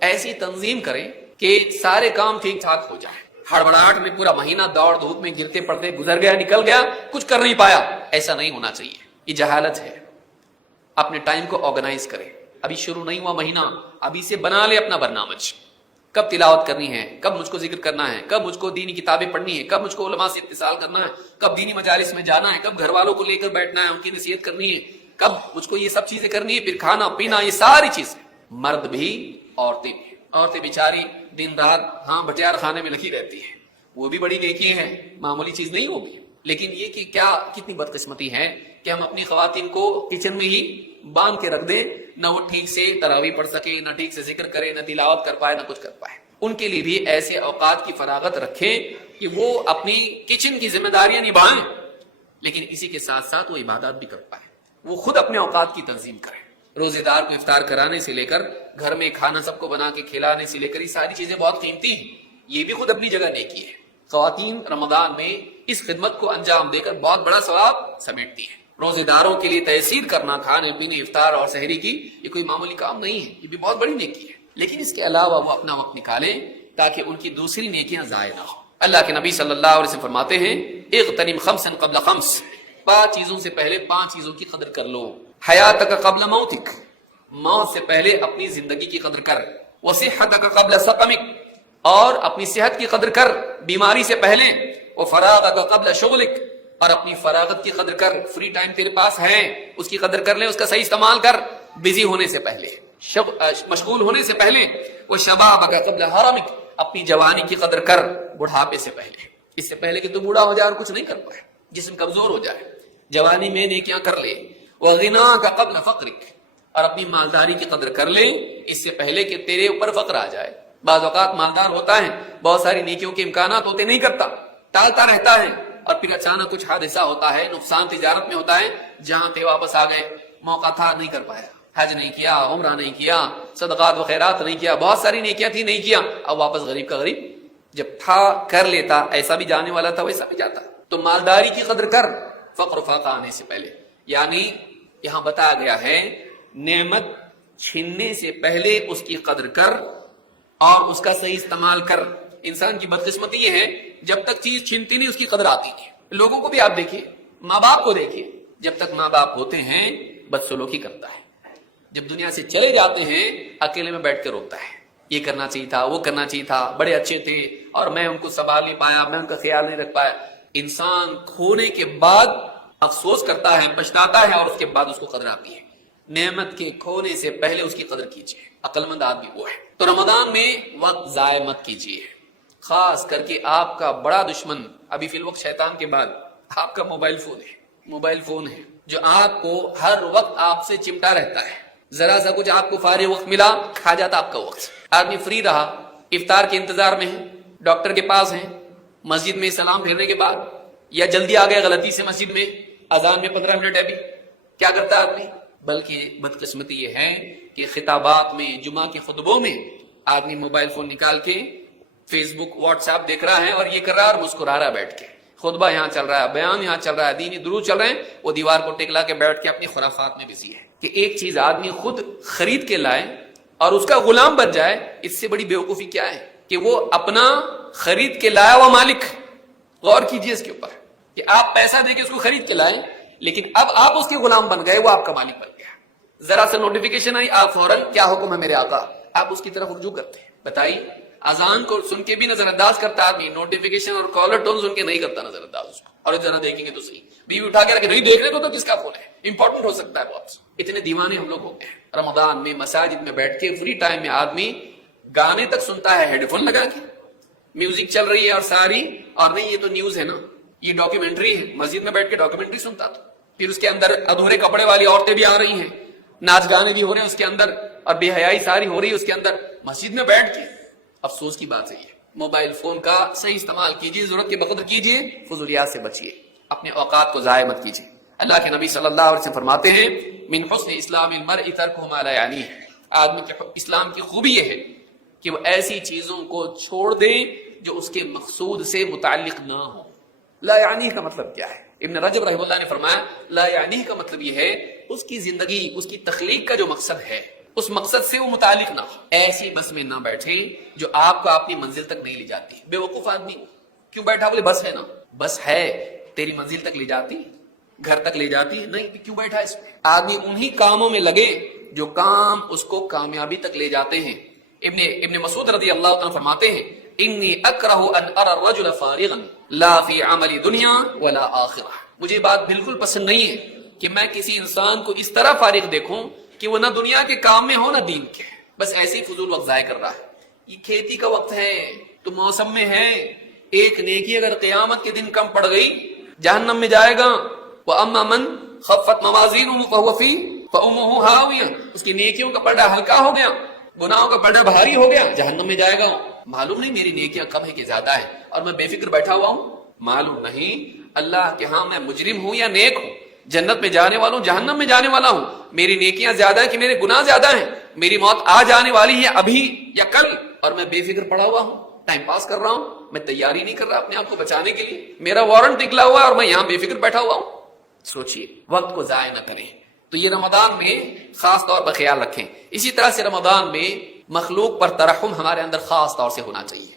ایسی تنظیم کریں کہ سارے کام ٹھیک ٹھاک ہو جائے. ہڑبڑاہٹ میں پورا مہینہ دوڑ دھوپ میں گرتے پڑتے گزر گیا، نکل گیا، کچھ کر نہیں پایا. ایسا نہیں ہونا چاہیے، یہ جہالت ہے. اپنے ٹائم کو آرگنائز کریں. ابھی شروع نہیں ہوا مہینہ، ابھی سے بنا لے اپنا برنامج. کب تلاوت کرنی ہے، کب مجھ کو ذکر کرنا ہے، کب مجھ کو دینی کتابیں پڑھنی ہے، کب مجھ کو علماء سے اتصال کرنا ہے، کب دینی مجالس میں جانا ہے، کب گھر والوں کو لے کر بیٹھنا ہے، ان کی نصیحت کرنی ہے، کب مجھ کو یہ سب چیزیں کرنی ہے، پھر کھانا پینا، یہ ساری چیزیں. مرد بھی عورتیں بھی. عورتیں بیچاری دن رات بٹیار خانے میں لگی رہتی ہیں، وہ بھی بڑی نیکی ہے، معمولی چیز نہیں ہوگی. لیکن یہ کہ کیا کتنی بدقسمتی ہے کہ ہم اپنی خواتین کو کچن میں ہی باندھ کے رکھ دیں، نہ وہ ٹھیک سے تراویح پڑھ سکے، نہ ٹھیک سے ذکر کرے، نہ تلاوت کر پائے، نہ کچھ کر پائے. ان کے لیے بھی ایسے اوقات کی فراغت رکھیں کہ وہ اپنی کچن کی ذمہ داریاں نبھائیں، لیکن اسی کے ساتھ ساتھ وہ عبادات بھی کر پائے. وہ خود اپنے اوقات کی تنظیم کریں. روزے دار کو افطار کرانے سے لے کر گھر میں کھانا سب کو بنا کے کھلانے سے لے کر یہ ساری چیزیں بہت قیمتی ہیں. یہ بھی خود اپنی جگہ نیکی ہے. خواتین رمضان میں اس خدمت کو انجام دے کر بہت بڑا ثواب سمیٹتی ہیں. روزے داروں کے لیے تحصیل کرنا، کھانے پینے، افطار اور سحری کی، یہ کوئی معمولی کام نہیں ہے، یہ بھی بہت بڑی نیکی ہے. لیکن اس کے علاوہ وہ اپنا وقت نکالیں تاکہ ان کی دوسری نیکیاں ضائع نہ ہوں. اللہ کے نبی صلی اللہ علیہ وسلم فرماتے ہیں اغتنم خمسا قبل خمس، 5 چیزوں سے پہلے 5 چیزوں کی قدر کر لو. حیاتک قبل موتک، موت سے پہلے اپنی زندگی کی قدر کر. وصحتک قبل سقمک، اور اپنی صحت کی قدر کر بیماری سے پہلے. وفراغک قبل شغلک، اور اپنی فراغت کی قدر کر. فری ٹائم تیرے پاس ہے اس کی قدر کر لے، اس کا صحیح استعمال کر بزی ہونے سے پہلے، مشغول ہونے سے پہلے. وشبابک قبل حرمک، اپنی جوانی کی قدر کر بڑھاپے سے پہلے. اس سے پہلے کہ تو بوڑھا ہو جائے اور کچھ نہیں کر پائے، جسم کمزور ہو جائے، جوانی میں نیکیاں کر لے. وغناک قبل فقرک، اور اپنی مالداری کی قدر کر لے اس سے پہلے کہ تیرے اوپر فقر آ جائے. بعض اوقات مالدار ہوتا ہے، بہت ساری نیکیوں کے امکانات ہوتے، نہیں کرتا، ٹالتا رہتا ہے، اور پھر اچانک کچھ حادثہ ہوتا ہے، نقصان تجارت میں ہوتا ہے. جہاں تھے واپس آ گئے، موقع تھا نہیں کر پایا، حج نہیں کیا، عمرہ نہیں کیا، صدقات و خیرات نہیں کیا، بہت ساری نیکیاں تھی نہیں کیا. اب واپس غریب کا غریب. جب تھا کر لیتا، ایسا بھی جانے والا تھا ویسا بھی جاتا. تو مالداری کی قدر کر فقر و فاقہ آنے سے پہلے. یعنی یہاں بتایا گیا ہے نعمت چھیننے سے پہلے اس کی قدر کر اور اس کا صحیح استعمال کر. انسان کی بدقسمتی یہ ہے جب تک چیز چھینتی نہیں اس کی قدر آتی نہیں. لوگوں کو بھی آپ دیکھیے، ماں باپ کو دیکھیے، جب تک ماں باپ ہوتے ہیں بدسلوکی کرتا ہے، جب دنیا سے چلے جاتے ہیں اکیلے میں بیٹھ کے روتا ہے. یہ کرنا چاہیے تھا، وہ کرنا چاہیے تھا، بڑے اچھے تھے اور میں ان کو سنبھال نہیں پایا، میں ان کا خیال نہیں رکھ پایا. انسان کھونے کے بعد افسوس کرتا ہے، پچھتاتا ہے، اور اس کے بعد اس کو قدر آتی ہے. نعمت کے کھونے سے پہلے اس کی قدر کیجیے. عقل مند آدمی وہ ہے. تو رمضان میں وقت ضائع مت کیجیے. خاص کر کے آپ کا بڑا دشمن ابھی فی الوقت شیطان کے بعد آپ کا موبائل فون ہے. موبائل فون ہے جو آپ کو ہر وقت آپ سے چمٹا رہتا ہے. ذرا سا کچھ آپ کو فارغ وقت ملا، کھا جاتا آپ کا وقت. آدمی فری رہا، افطار کے انتظار میں ہے، ڈاکٹر کے پاس ہے، مسجد میں سلام پھیرنے کے بعد، یا جلدی آ گیا غلطی سے مسجد میں، اذان میں 15 منٹ ہے، بھی کیا کرتا ہے آدمی؟ بلکہ بدقسمتی یہ ہے کہ خطابات میں، جمعہ کے خطبوں میں آدمی موبائل فون نکال کے فیس بک، واٹس ایپ دیکھ رہا ہے اور یہ کر رہا ہے اور مسکرا رہا ہے بیٹھ کے. خطبہ یہاں چل رہا ہے، بیان یہاں چل رہا ہے، دینی درود چل رہے ہیں، وہ دیوار کو ٹکلا کے بیٹھ کے اپنی خرافات میں بزی ہے. کہ ایک چیز آدمی خود خرید کے لائے اور اس کا غلام بن جائے، اس سے بڑی بیوقوفی کیا ہے کہ وہ اپنا خرید کے لایا ہوا مالک. غور کیجئے اس کے اوپر کہ آپ پیسہ دے کے اس کو خرید کے لائے، لیکن اب آپ اس کے غلام بن گئے، وہ آپ کا مالک بن گیا. ذرا سے نوٹیفیکیشن آئی، آپ فوراً کیا حکم ہے میرے آقا، آپ اس کی طرف رجوع کرتے ہیں. بتائیے، اذان کو سن کے بھی نظر انداز کرتا آدمی، نوٹیفیکیشن اور کالر ٹون سن کے نہیں کرتا نظر انداز اس کو. اور ذرا دیکھیں گے تو صحیح، بیوی اٹھا کے رکھے، نہیں دیکھنے کو تو کس کا فون ہے، امپورٹنٹ ہو سکتا ہے بہت. اتنے دیوانے ہم لوگ ہو گئے. رمضان میں مساجد میں بیٹھ کے فری ٹائم میں آدمی گانے تک سنتا ہے ہیڈ فون لگا کے، میوزک چل رہی ہے اور ساری، اور نہیں یہ تو نیوز ہے نا، یہ ڈاکیومنٹری ہے. مسجد میں بیٹھ کے ڈاکیومنٹری سنتا تھا. پھر اس کے اندر ادھورے کپڑے والی عورتیں بھی آ رہی ہیں، ناچ گانے بھی ہو رہے ہیں اس کے اندر، اور بے حیائی ساری ہو رہی ہے اس کے اندر، مسجد میں بیٹھ کے. افسوس کی بات ہے یہ. موبائل فون کا صحیح استعمال کیجیے، ضرورت کے بقدر کیجیے، فضولیات سے بچیے، اپنے اوقات کو ضائع مت کیجیے. اللہ کے نبی صلی اللہ علیہ وسلم فرماتے ہیں من حسن اسلام المرء ترکہ ما لا یعنیہ. آدمی کے اسلام کی خوبی یہ ہے کہ وہ ایسی چیزوں کو چھوڑ دے جو اس کے مقصود سے متعلق نہ ہو. لا یعنی کا مطلب کیا ہے؟ ابن رجب رحمہ اللہ نے فرمایا لا یعنی کا مطلب یہ ہے اس کی زندگی، اس کی تخلیق کا جو مقصد ہے اس مقصد سے وہ متعلق نہ ہو. ایسی بس میں نہ بیٹھے جو آپ کو اپنی منزل تک نہیں لے جاتی. بے وقوف آدمی کیوں بیٹھا؟ بولے بس ہے نا. بس ہے، تیری منزل تک لے جاتی، گھر تک لے جاتی نہیں، کیوں بیٹھا اس میں؟ آدمی انہی کاموں میں لگے جو کام اس کو کامیابی تک لے جاتے ہیں. ابن مسعود رضی اللہ عنہ فرماتے ہیں انی اکرہ ان ارى الرجل فارغا لا فی عمل دنیا ولا آخرہ. مجھے بات بالکل پسند نہیں ہے کہ میں کسی انسان کو اس طرح فارغ دیکھوں کہ وہ نہ دنیا کے کام میں ہو نہ دین کے، بس ایسے ہی فضول وقت ضائع کر رہا ہے. یہ کھیتی کا وقت ہے تو موسم میں ہے. ایک نیکی اگر قیامت کے دن کم پڑ گئی جہنم میں جائے گا. وَأَمَّا مَنْ خَفَّتْ مَوَازِينُهُ فَهُوَ فِي فَأُمُّهُ هَاوِيَةٌ. اس کی نیکیوں کا پلڑا ہلکا ہو گیا، گناہوں کا پلڑا بھاری ہو گیا، جہنم میں جائے گا. معلوم نہیں میری نیکیاں کم ہے کہ زیادہ ہے اور میں بے فکر بیٹھا ہوا ہوں. معلوم نہیں اللہ کہ ہاں میں مجرم ہوں یا نیک ہوں، جنت میں جانے والا ہوں جہنم میں جانے والا ہوں. میری نیکیاں زیادہ ہیں کہ میرے گناہ زیادہ ہیں. میری موت آ جانے والی ہے ابھی یا کل اور میں بے فکر پڑا ہوا ہوں، ٹائم پاس کر رہا ہوں. میں تیاری نہیں کر رہا اپنے آپ کو بچانے کے لیے. میرا وارنٹ نکلا ہوا ہے اور میں یہاں بے فکر بیٹھا ہوا ہوں. سوچئے، وقت کو ضائع نہ کریں. تو یہ رمضان میں خاص طور پر خیال رکھیں. اسی طرح سے رمضان میں مخلوق پر ترحم ہمارے اندر خاص طور سے ہونا چاہیے.